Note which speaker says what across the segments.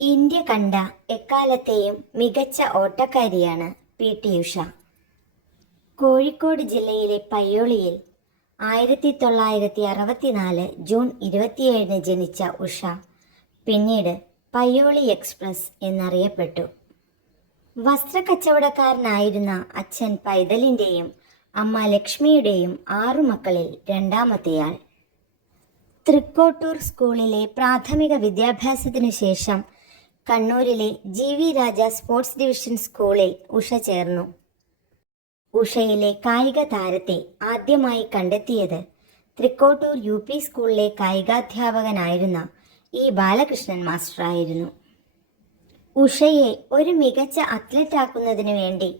Speaker 1: India കണ്ട എക്കാലത്തെയും മികച്ച ഓട്ടക്കാരിയാണ് പി ടി ഉഷ. കോഴിക്കോട് ജില്ലയിലെ പയ്യോളിയിൽ ആയിരത്തി തൊള്ളായിരത്തി അറുപത്തിനാല് ജൂൺ ഇരുപത്തിയേഴിന് ജനിച്ച ഉഷ പിന്നീട് പയ്യോളി എക്സ്പ്രസ് എന്നറിയപ്പെട്ടു. വസ്ത്രക്കച്ചവടക്കാരനായിരുന്ന അച്ഛൻ പൈതലിന്റെയും അമ്മ ലക്ഷ്മിയുടെയും ആറു മക്കളിൽ രണ്ടാമത്തെയാൾ. തൃക്കോട്ടൂർ സ്കൂളിലെ പ്രാഥമിക വിദ്യാഭ്യാസത്തിനു ശേഷം കണ്ണൂരിലെ G V Raja sports division സ്കൂളിൽ ഉഷ ചേർന്നു. ഉഷയിലെ കായിക താരത്തെ ആദ്യമായി കണ്ടെത്തിയത് തൃക്കോട്ടൂർ യു പി സ്കൂളിലെ കായികാധ്യാപകനായിരുന്ന ഇ ബാലകൃഷ്ണൻ മാസ്റ്ററായിരുന്നു. ഉഷയെ ഒരു മികച്ച അത്ലറ്റാക്കുന്നതിനു വേണ്ടി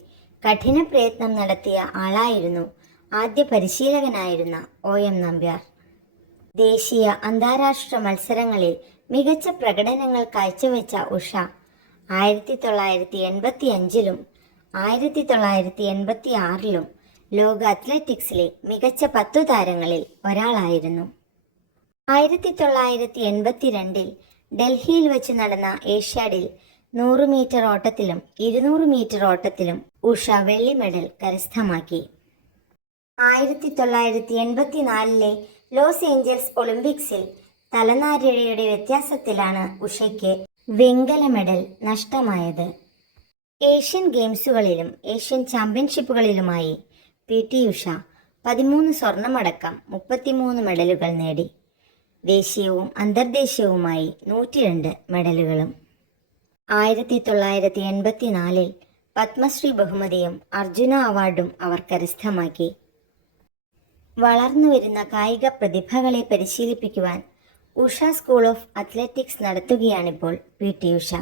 Speaker 1: കഠിന പ്രയത്നം നടത്തിയ ആളായിരുന്നു ആദ്യ പരിശീലകനായിരുന്ന ഒ എം നമ്പ്യാർ. ദേശീയ അന്താരാഷ്ട്ര മത്സരങ്ങളിൽ മികച്ച പ്രകടനങ്ങൾ കാഴ്ചവെച്ച ഉഷ ആയിരത്തി തൊള്ളായിരത്തി എൺപത്തി അഞ്ചിലും ആയിരത്തി തൊള്ളായിരത്തി എൺപത്തി ആറിലും ലോക അത്ലറ്റിക്സിലെ മികച്ച പത്തു താരങ്ങളിൽ ഒരാളായിരുന്നു. ആയിരത്തി തൊള്ളായിരത്തി എൺപത്തിരണ്ടിൽ ഡൽഹിയിൽ വെച്ച് നടന്ന ഏഷ്യാഡിൽ നൂറ് മീറ്റർ ഓട്ടത്തിലും ഇരുന്നൂറ് മീറ്റർ ഓട്ടത്തിലും ഉഷ വെള്ളി മെഡൽ കരസ്ഥമാക്കി. ആയിരത്തി തൊള്ളായിരത്തി എൺപത്തിനാലിലെ ലോസ് ഏഞ്ചൽസ് ഒളിമ്പിക്സിൽ തലനാരിഴയുടെ വ്യത്യാസത്തിലാണ് ഉഷയ്ക്ക് വെങ്കല മെഡൽ നഷ്ടമായത്. ഏഷ്യൻ ഗെയിംസുകളിലും ഏഷ്യൻ ചാമ്പ്യൻഷിപ്പുകളിലുമായി പി ടി ഉഷ പതിമൂന്ന് സ്വർണമടക്കം മുപ്പത്തിമൂന്ന് മെഡലുകൾ നേടി. ദേശീയവും അന്തർദേശീയവുമായി നൂറ്റിരണ്ട് മെഡലുകളും. ആയിരത്തി തൊള്ളായിരത്തി എൺപത്തിനാലിൽ പത്മശ്രീ ബഹുമതിയും അർജുന അവാർഡും അവർ കരസ്ഥമാക്കി. വളർന്നുവരുന്ന കായിക പ്രതിഭകളെ പരിശീലിപ്പിക്കുവാൻ ഉഷ സ്കൂൾ ഓഫ് അത്ലറ്റിക്സ് നടത്തുകയാണിപ്പോൾ പി ടി ഉഷ.